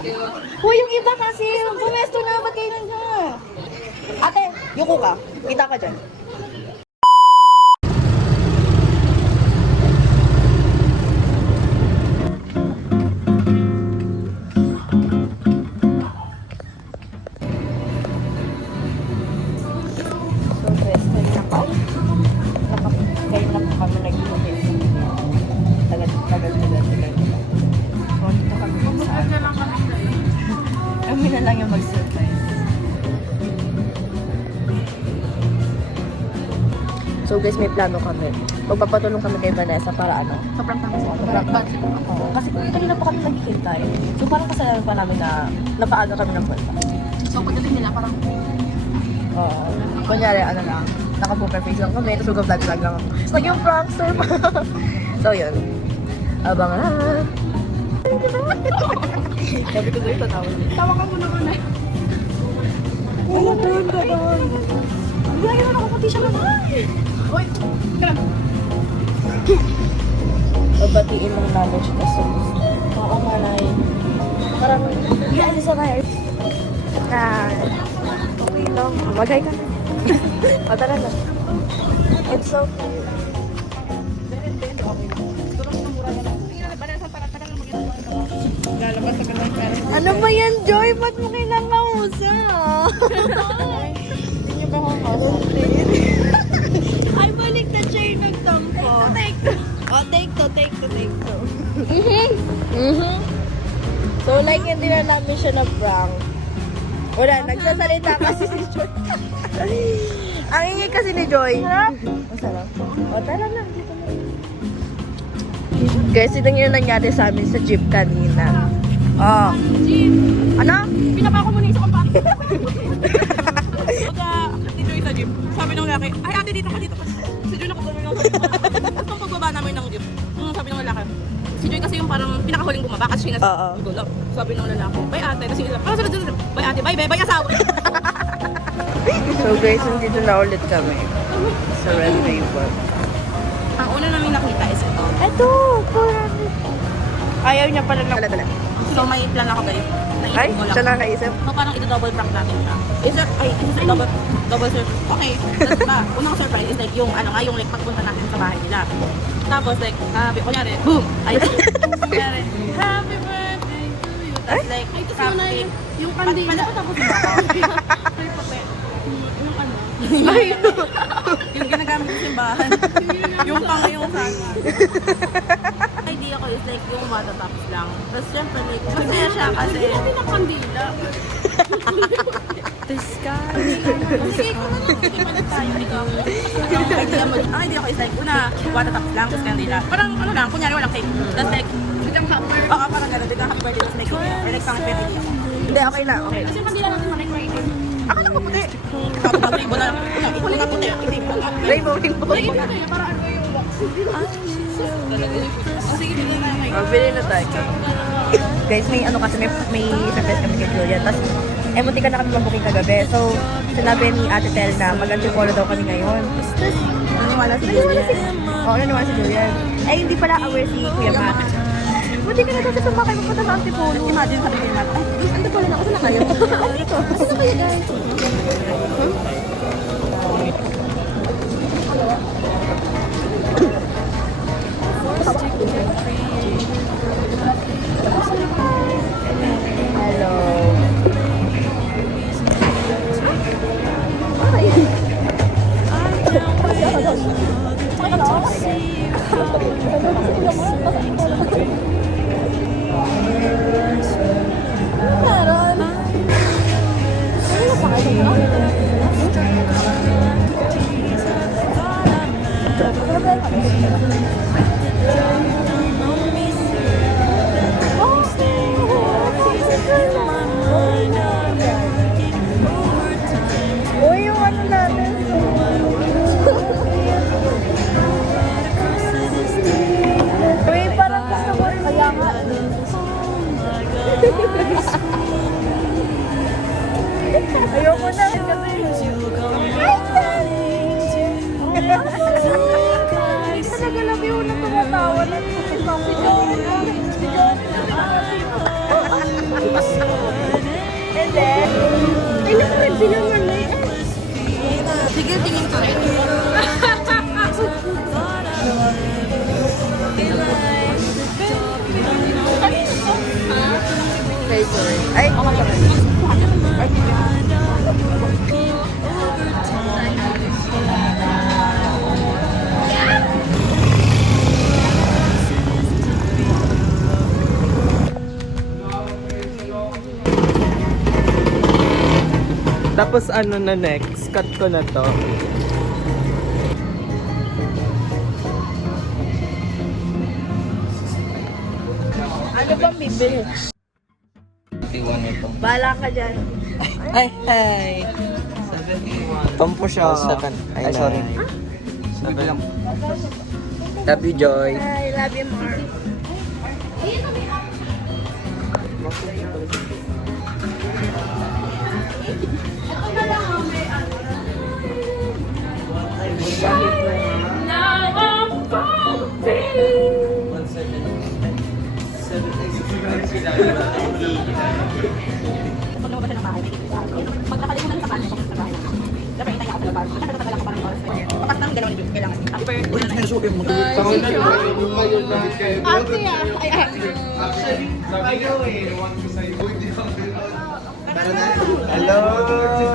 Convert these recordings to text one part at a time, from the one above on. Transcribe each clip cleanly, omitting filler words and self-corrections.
Uy, yung iba kasi, pumesto na, ba't kayo nandiyan? Ate, yuko ka. Kita ka dyan. So, guys, kanina pa. Kayo na po kami nag-iulit. Tagal. Konti kami saan. Kami na lang yung mag-surprise. So guys, may plano kami. Magpapatulong kami kay Vanessa para ano? Sobrang tamis. Budget. Oo. Kasi kanina pa kami naghihintay. So parang kasalanan pa namin na napaaga kami ng punta. So pagdating nila parang Oo. Kunyari, ano lang, naka-poker face lang kami, tapos vlog lang ako. It's like yung prankster pa. So yun. Abangan. Sabi ko sa'yo, tatawa. tawa ka muna muna. Wala doon, doon. Lagi na nakaputi siya naman. Uy, tara. Babatiin lang namin siya kasi. Oo, malay. Parang, yan, isa na yun. Okay lang. Magay ka. O, tara na. It's okay. Ano ba yan, Joy? Ba't mo kinangausa? Hindi niyo ba ay, balik na siya yung nagtampo. Take two. So, like, hindi na namin siya na-prank. Wala, nagsasalita kasi si Joy. Ang ingay kasi ni Joy. Masarap. O, tara na. Dito na. Guys, ito yung nangyari sa amin sa jeep kanina. Oh. Jeep. Ano? Pinapa ko muna isa kong pati. Pagka ni Joy sa jeep, sabi ng lalaki, ay ate dito ka. Si Joy nakagulong ng jeep. Tapos nung pagbaba namin ng jeep, sabi ng lalaki, si Joy kasi yung parang pinakahuling bumaba kasi siya nasa sabi ng lalaki, bye ate. Kasi sunod, bye ate, bye asawa. So guys, nandito na ulit kami sa Red River. Ang una namin nakita is ito. Ito! Ayaw niya pala ng... Dala. So may plan ako guys. Ay, Naisip ko lang. siya lang naisip. So parang ito-double prank natin siya. Double surprise. Okay. Tapos ba, unang surprise is like yung yung like pagpunta natin sa bahay nila. Tapos like, kunyari, boom! Ay, kunyari, happy birthday to you. Tapos like, cupcake. Yung kandila. Paano ko tapos yung yung ginagamit ko sa simbahan. Yung pangayong sana. Idea ko is like yung matatapos lang. Tapos syempre like, masaya siya kasi... Hindi natin ang kandila. Sige, kung ano, ipalit tayo. Ang idea ko is like, una, matatapos lang, tapos kandila. Parang ano lang, kunyari walang cake. Tapos like, baka parang gano'n, biglang happy birthday, tapos like, or like pang birthday ako. Hindi, okay na. Okay. Kasi yung kandila natin ma-decorated. Akala ko puti. Rainbow na. Ikunin ka puti. Rainbow. Para ano yung wax. Sige, bigyan na yung Mabili na tayo. Guys, may ano kasi, may surprise kami kay Julia. Tapos, munti ka na kami mabuking kagabi. So, sinabi ni Ate Tel na mag-antipolo daw kami ngayon. Tapos, naniwala si Julian. Oo, naniwala si Julian. Eh, hindi pala aware si Kuya Matt. Buti ka na kasi sumakay mo pa sa antipolo. Imagine sabi ni Matt, ay, Antipolo na ako, saan na kayo? Ay, dito. Saan na kayo, guys? Hello. Uy, yung ano natin. Uy, parang gusto mo rin kaya nga. Ayoko na kasi. Talaga lang yung unang tumatawa na si Johnny. Si Johnny. And then, ay, naman sila man eh. Sige, tingin ko rin. Okay, sorry. Ay, Tapos ano na next? Cut ko na to. ano bang bibili? Bala ka dyan. Ay, ay. Pampo siya. Ay, sorry. Love you, Joy. I love you more. Pag lumabas siya ng bahay, pag nakalik mo na sa bahay, sa bahay. Dapat itaya ako sa bahay. Kasi natagal ako parang oras. Papas ng gano'n yung kailangan. After, wala na Hello!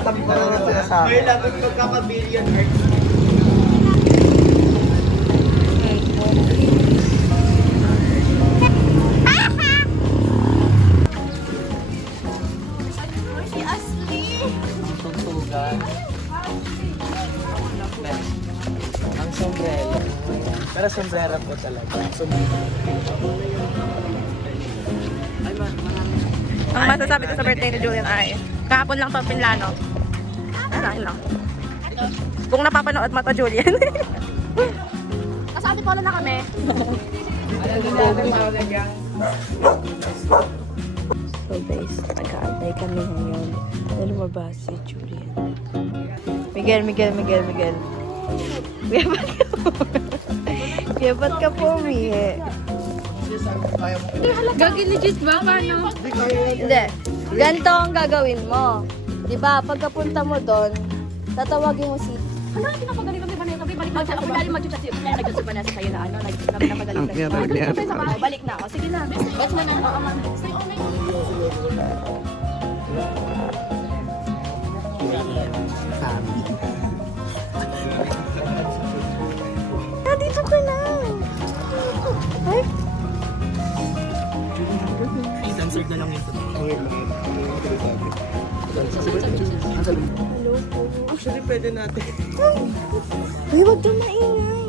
Tabi na lang ito sa akin. May lapit magkaka-billion hearts. Si Ashley! Tugtugan. Ang sombrero. Pero sombrero po talaga. ang masasabi ko sa birthday ni Julian ay, kahapon lang to pinlano. Ayun lang. Kung napapanood mo to, Julian. Kasi ate Paula na kami. So guys, nag-aantay kami ngayon na lumabas si Julian. Miguel. Kaya ba't ka po umihi? Gagi legit ba? Paano? Hindi. Ganito ang gagawin mo. Diba, pagkapunta mo doon, tatawagin mo si... Ano, pinapagaling kami Vanessa. Balik na ako. Dali mag-chat si Vanessa sa'yo na ano. Napagaling kami. Balik na ako. Sige na. Best mo na. Oo, ma'am. Stay online. Dito ka na. Ay, I-censored na lang ito. hello po. Actually, pwede natin. Uy, wag kang maingay.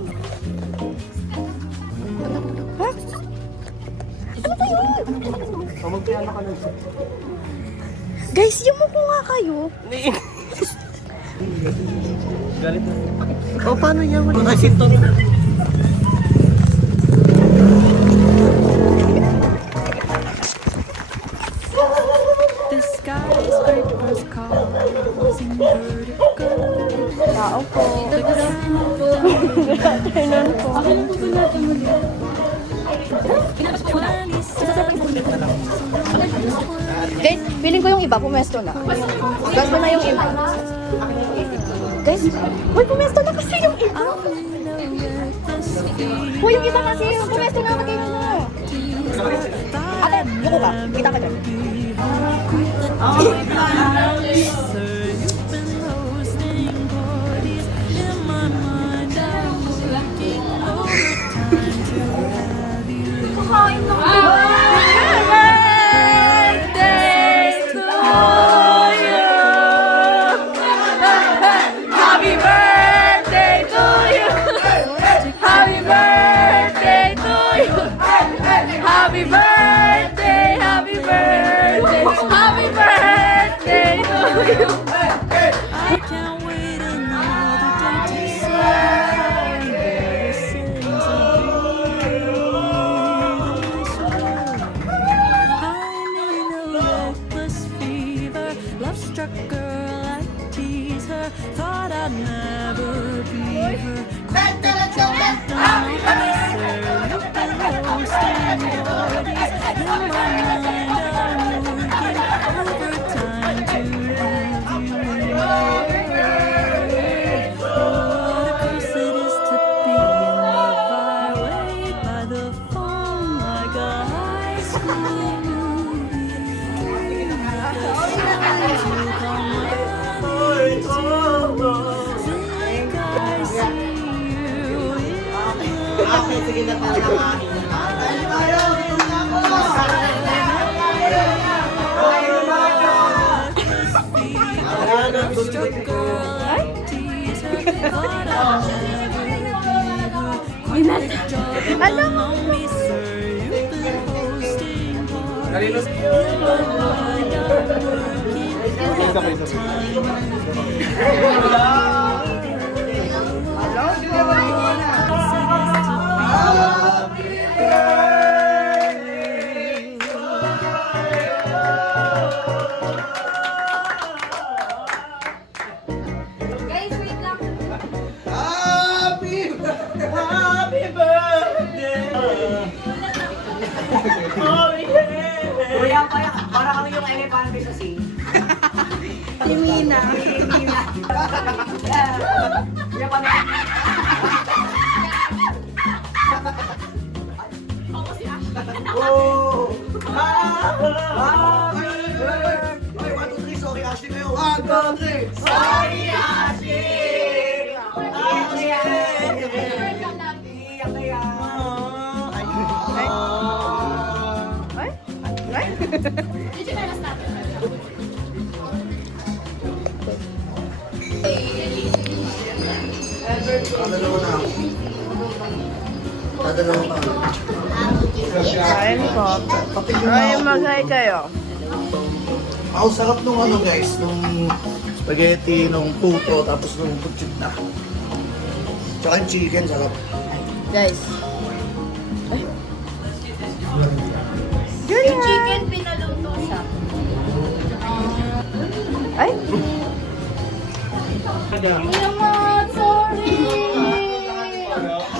Ha? Ano ba yun? Magpiano ka na. Guys, yumuko nga kayo. Galit na. O, paano niya? Mga sinton. The sky is papers causing vertigo. Tao po. Ganun po. Guys, feeling ko yung iba, pumesto na. Gasto na yung iba. Guys, uy, pumesto na kasi yung iba. Uy, yung iba kasi, pumesto na, magkaino na. Ate, yuko ka. Kita ka dyan. Happy birthday to you. Happy birthday to you. Happy birthday, happy birthday, happy birthday to you. I can't wait another day to celebrate sins I'm in a reckless fever, love struck girl like tease her. Thought I'd never be her. Happy birthday! You've been hosting parties. In my mind, I'm working overtime to have you in my world. What a curse it is to be in love. I wait by the phone like a high school movie. Eyes will come running to think I see you in Okay, sige na talaga. Alam mo, sir, you've been hosting parties. In my mind, I'm Kuya, para kami yung elepante sa scene. Timina. Oh! Okay, 1, 2, 3, sorry Ashley kayo. 1, 2, 3, sorry Ashley! Iyak na yan. Ay? Ay? Dadalawa na ako. Dadalawa na ako. Kain ko. Ay, mag-hi kayo. Ako sarap nung ano guys, nung spaghetti, nung puto, tapos nung butchit na. Tsaka yung chicken, sarap. Guys. Yung chicken, pinaluto siya. Ay? Naman, sorry!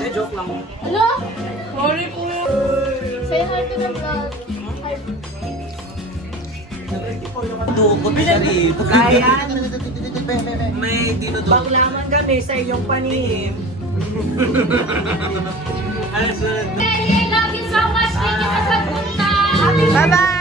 Joke lang. Hello? Sorry po. Say hi to the vlog. Hi. Dukot siya rin. Ayan. May dinudukot. Paglaman kami sa iyong panim. Ano sunod? Love you so much. Thank you sa pagpunta. Bye-bye!